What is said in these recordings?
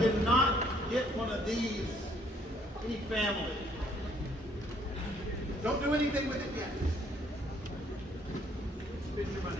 did not get one of these, any family. Don't do anything with it yet. Spend your money.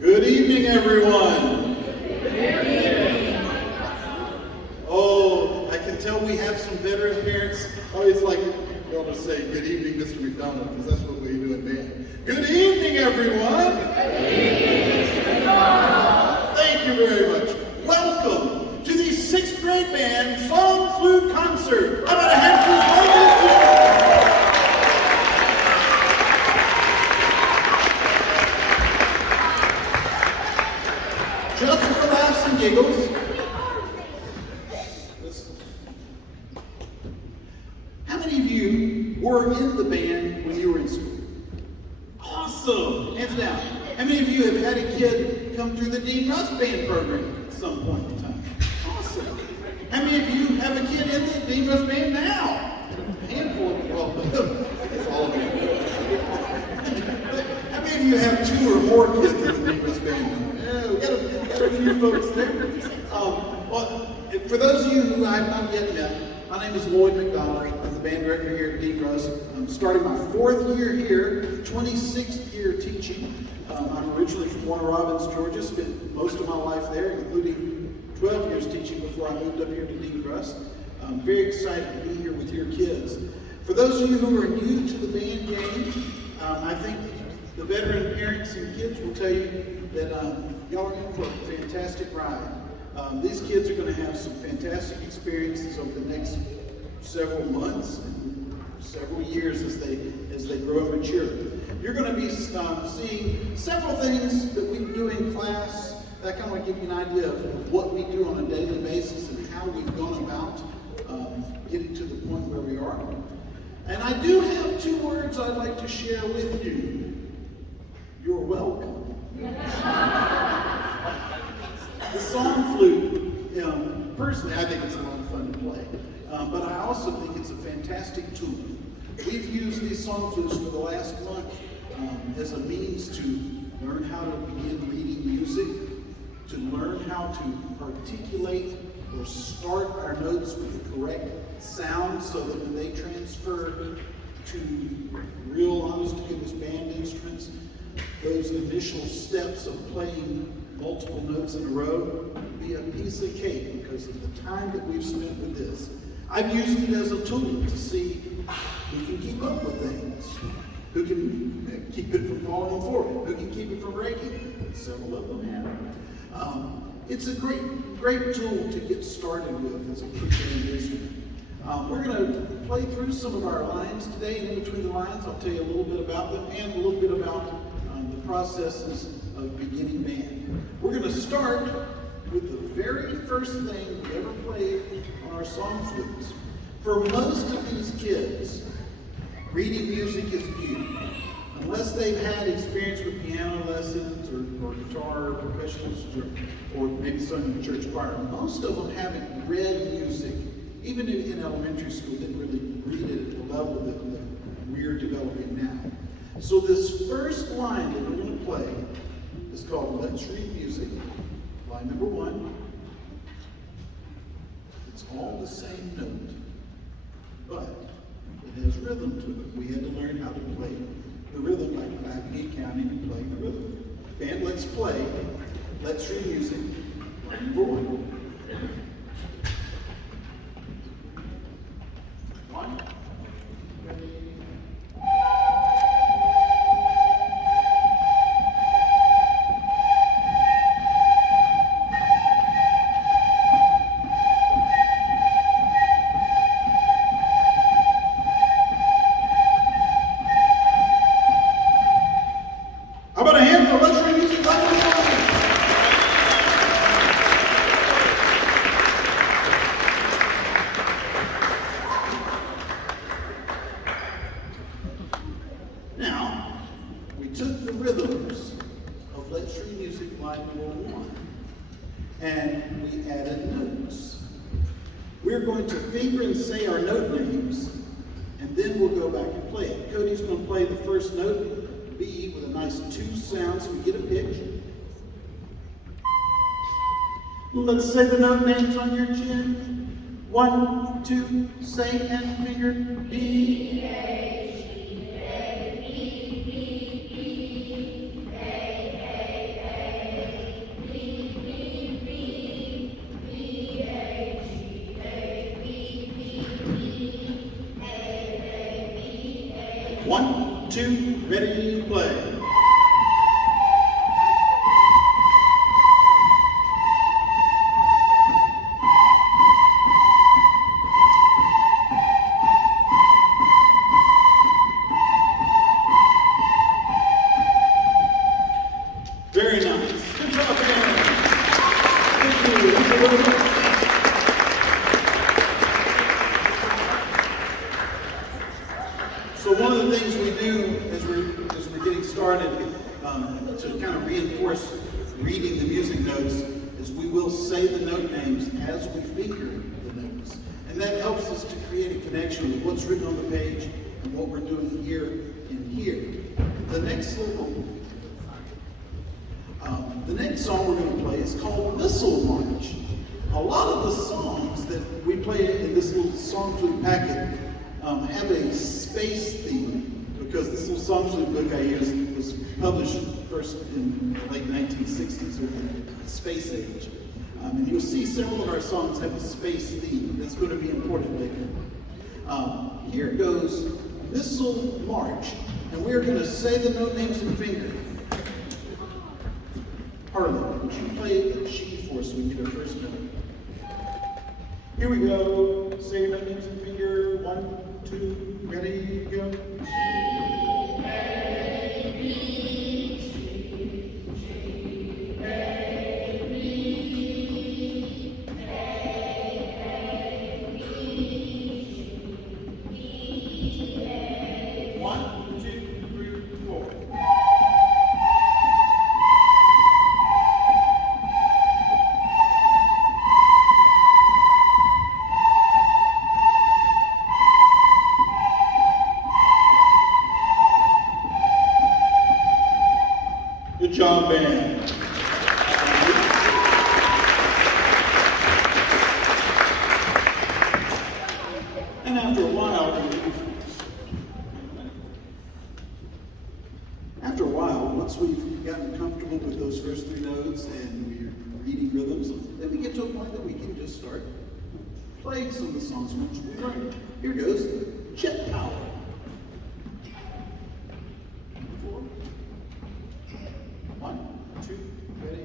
Good evening, everyone. Good evening. Oh, I can tell we have some veteran parents. I always like you all to say, good evening, Mr. McDonald, because that's what we do in band. Good evening, everyone. Good evening, Mr. McDonald. Thank you very much. Welcome to the 6th grade band song flute concert. I'm going to have to just for laughs and giggles. How many of you were in the band when you were in school? Awesome! Hands down. How many of you have had a kid come through the DRMS band program at some point in time? Awesome. How many of you have a kid in the DRMS band now? A handful of, well, it's all of you. How many of you have 2 or more kids in the DRMS band? Yeah, we got a few folks there. Well, for those of you who I have not yet met, my name is Lloyd McDonald. I'm the band director here at DRMS. I'm starting my 4th year here, 26th year teaching. I'm originally from Warner Robins, Georgia. Spent most of my life there, including 12 years teaching before I moved up here to DRMS. I'm very excited to be here with your kids. For those of you who are new to the band game, I think the veteran parents and kids will tell you that y'all are in for a fantastic ride. These kids are going to have some fantastic experiences over the next several months and several years as they grow and mature. You're going to be seeing several things that we do in class that kind of want to give you an idea of what we do on a daily basis and how we've gone about getting to the point where we are. And I do have 2 words I'd like to share with you. You're welcome. The song flute, personally, I think it's a lot of fun to play, but I also think it's a fantastic tool. We've used these song flutes for the last month as a means to learn how to begin reading music, to learn how to articulate or start our notes with the correct sound so that when they transfer to real honest-to-goodness band instruments, those initial steps of playing multiple notes in a row be a piece of cake because of the time that we've spent with this. I've used it as a tool to see who can keep up with things, who can keep it from falling on the floor, who can keep it from breaking. Several of them have. It's a great tool to get started with as a beginning instrument. We're going to play through some of our lines today, and in between the lines, I'll tell you a little bit about them and a little bit about the processes of beginning band. We're going to start with the very first thing we ever played on our song flutes. For most of these kids, reading music is new. Unless they've had experience with piano lessons or guitar or percussion or maybe sung in the church choir, most of them haven't read music, even in elementary school, didn't really read it at the level that we're developing now. So this first line that we're going to play is called Let's Read Music. Line number 1. It's all the same note, but it has rhythm to it. We had to learn how to play the rhythm like clapping and counting and playing the rhythm. Band, let's play Let's Read Music. Line number 1. 1. How about a hand for Let's Read Music? Now, we took the rhythms of Let's Read Music line number 1, and we added notes. We're going to finger and say our note names, and then we'll go back and play it. Cody's going to play the first note, B, with a nice 2 sound so we get a pitch. Let's say the note names on your chin. 1, 2, say and finger. B, A, G, A, B, B, B, A, A, A, B, B, B, B, A, G, A, B, B, B, A, A, B, A. 1, 2, ready, play. Very nice. Good job, man. Thank you. So one of the things we do as we're getting started to kind of reinforce reading the music notes is we will say the note names as we finger the notes. And that helps us to create a connection with what's written on the page and what we're doing here and here. The next song we're going to play is called Whistle March. A lot of the songs that we play in this little song flute packet have a space theme, because this little song flute book I use was published first in the late 1960s with the space age. And you'll see several of our songs have a space theme. That's going to be important later. Here goes Whistle March, and we're going to say the note names and finger. Harlan, would you play the G for us when we get our first note? Here we go. Say your note names and finger. 1, 2, ready, go. G, A, B, G, G, A, B, A, A, B, G, B, A. 1, 2, 3, 4. the John Band. And after a while, once we've gotten comfortable with those first three notes and we're reading rhythms, then we get to a point that we can just start playing some of the songs which we learned. Here goes Jet Power. 4, 1, 2, ready.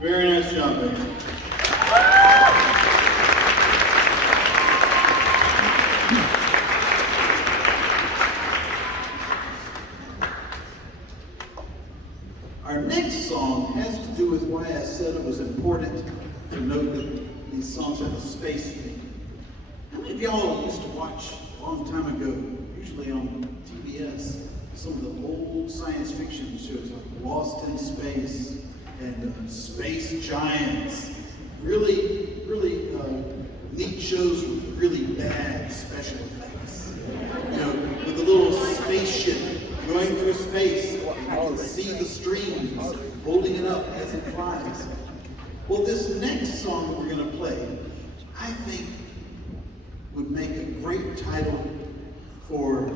Very nice job, baby. Our next song has to do with why I said it was important to note that these songs have a space theme. How many of y'all used to watch a long time ago, usually on TBS, some of the old science fiction shows like Lost in Space and Space Giants? Really neat shows with really bad special effects. You know, with a little spaceship going through space, you can see the streams holding it up as it flies. Well, this next song that we're going to play, I think, would make a great title for a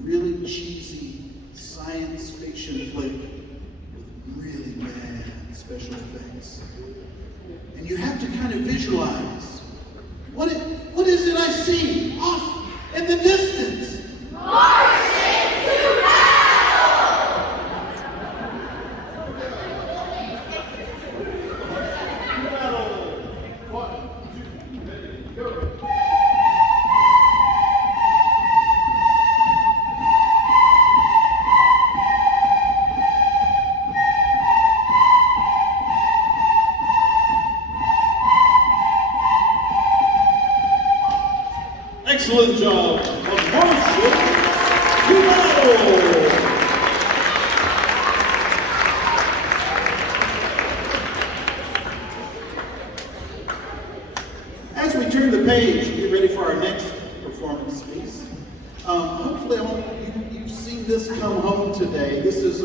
really cheesy science fiction flick with really bad special effects. And you have to kind of visualize, what is it I see off in the distance? Martians to battle! One, two, ready, go. Excellent job on Marshall to battle. As we turn the page and get ready for our next performance piece, hopefully you've seen this come home today. This is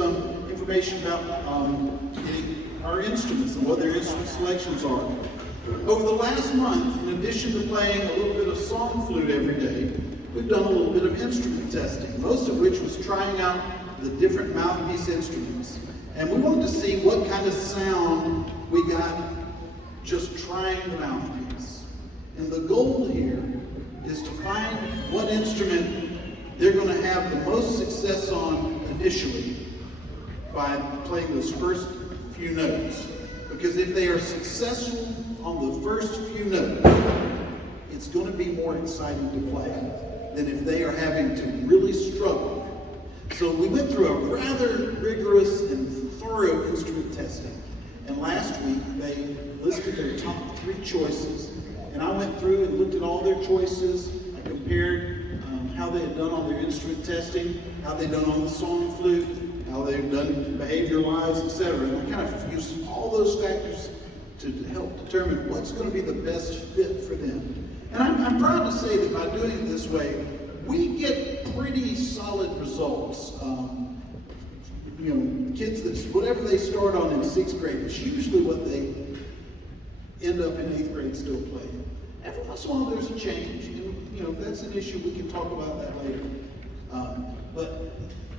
information about our instruments and what their instrument selections are. Over the last month, in addition to playing a little bit of song flute every day, we've done a little bit of instrument testing, most of which was trying out the different mouthpiece instruments. And we wanted to see what kind of sound we got just trying the mouthpiece. And the goal here is to find what instrument they're going to have the most success on initially by playing those first few notes. Because if they are successful on the first few notes, it's going to be more exciting to play than if they are having to really struggle. So we went through a rather rigorous and thorough instrument testing. And last week they listed their top 3 choices. And I went through and looked at all their choices. I compared how they had done on their instrument testing, how they'd done on the song flute, how they've done behavior-wise, etc. And I kind of used all those factors to help determine what's going to be the best fit for them. And I'm proud to say that by doing it this way, we get pretty solid results. You know, kids that whatever they start on in 6th grade, it's usually what they end up in 8th grade still playing. Every once in a while there's a change, and you know, if that's an issue, we can talk about that later. But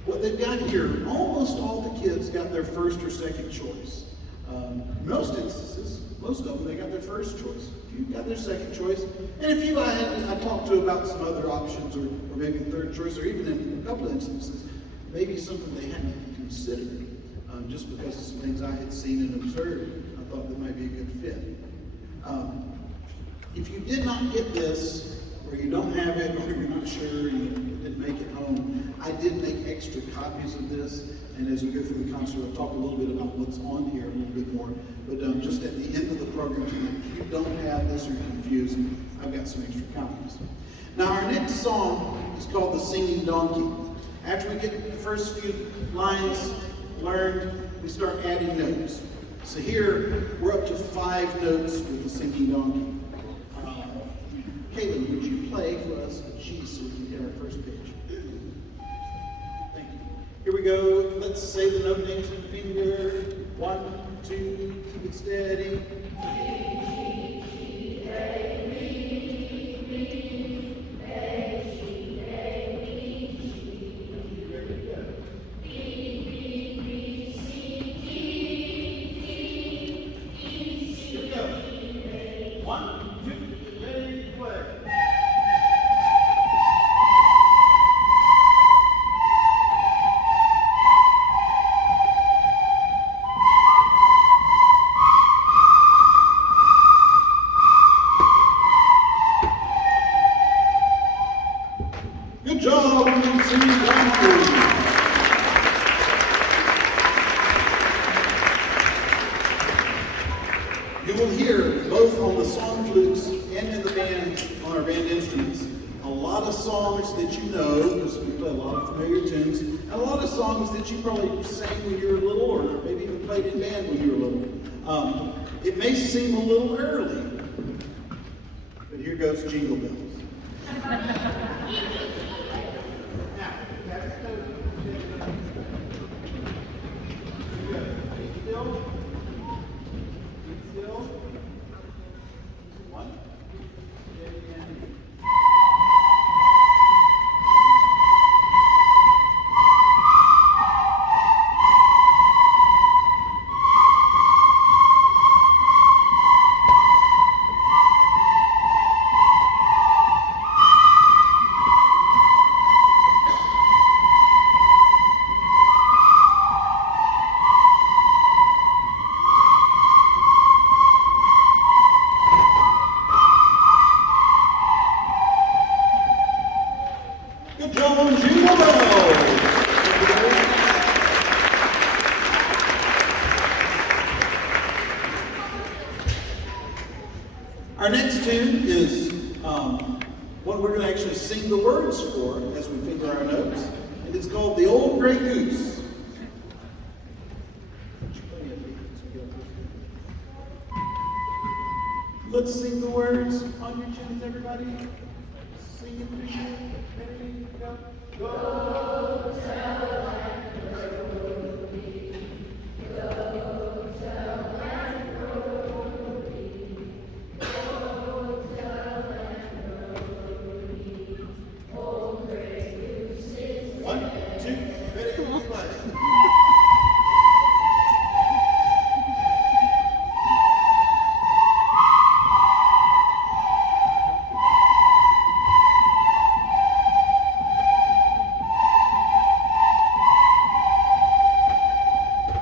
what they've got here, almost all the kids got their first or second choice. Most instances, most of them, they got their first choice. A few got their second choice, and a few I talked to about some other options, or maybe third choice, or even in a couple of instances, maybe something they hadn't considered, just because of some things I had seen and observed. I thought that might be a good fit. If you did not get this, or you don't have it, or you're not sure, you didn't make it home, I did make extra copies of this, and as we go through the concert, I'll talk a little bit about what's on here a little bit more. But just at the end of the program tonight, if you don't have this or you're confused, I've got some extra copies. Now, our next song is called The Singing Donkey. After we get the first few lines learned, we start adding notes. So here, we're up to 5 notes with the singing donkey. Caitlin, would you play for us a G so we can get our first pitch? Thank you. Here we go. Let's say the note names in the finger. 1, 2, keep it steady. Good job, singing donkey. You will hear both on the song flutes and in the band, on our band instruments, a lot of songs that you know, because we play a lot of familiar tunes, and a lot of songs that you probably sang when you were little, or maybe even played in band when you were little. It may seem a little early, but here goes Jingle Bells. Good job on Jingle Bells. Our next tune is one we're going to actually sing the words for as we figure our notes, and it's called The Old Gray Goose. Let's sing the words on your chins, everybody. Sing it through you. Ready, go. Go tell Anthony. Go tell Anthony. Go tell Anthony. Old gray goose is 1, 2, ready, play.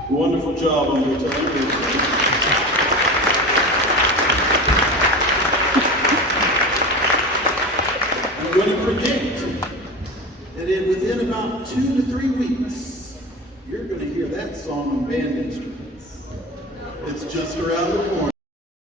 Wonderful job on your television. I'm going to predict that within about 2 to 3 weeks, you're going to hear that song on band instruments. It's just around the corner.